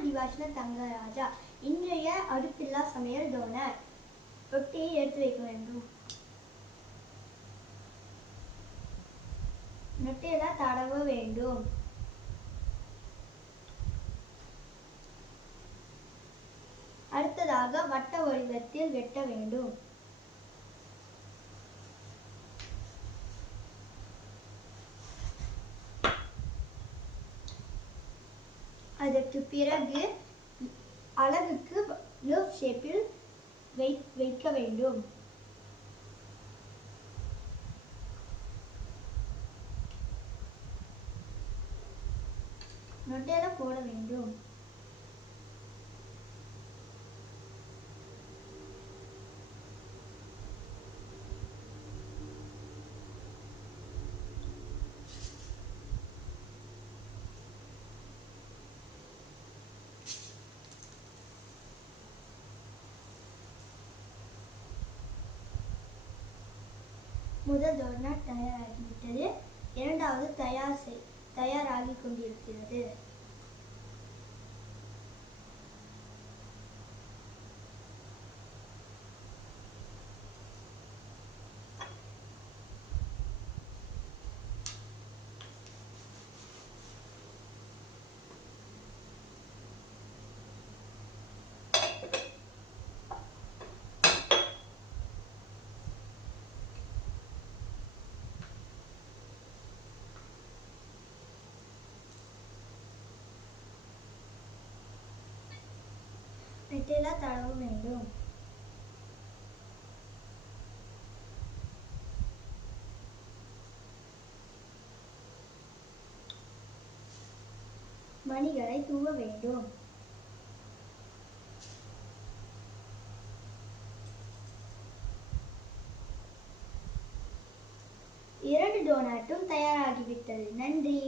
நான் திவாஷ்ன தங்கராஜா. இன்றைய அடுப்பில்லா சமையல் டோனர். ரொட்டியை எடுத்து வைக்க வேண்டும். ரொட்டியெல்லாம் தடவ வேண்டும். அடுத்ததாக வட்ட வடிவத்தில் வெட்ட வேண்டும். அதற்கு பிறகு அழகுக்கு லவ் ஷேப்பில் வைக்க வேண்டும். நொட்டையில போட வேண்டும். முதல் டோனட் தயாராகிவிட்டது. இரண்டாவது தயாராகி கொண்டிருக்கிறது. நெற்றியில தடவ வேண்டும். மணிகளை தூவ வேண்டும். இரண்டு டோனட்டும் தயாராகிவிட்டது. நன்றி.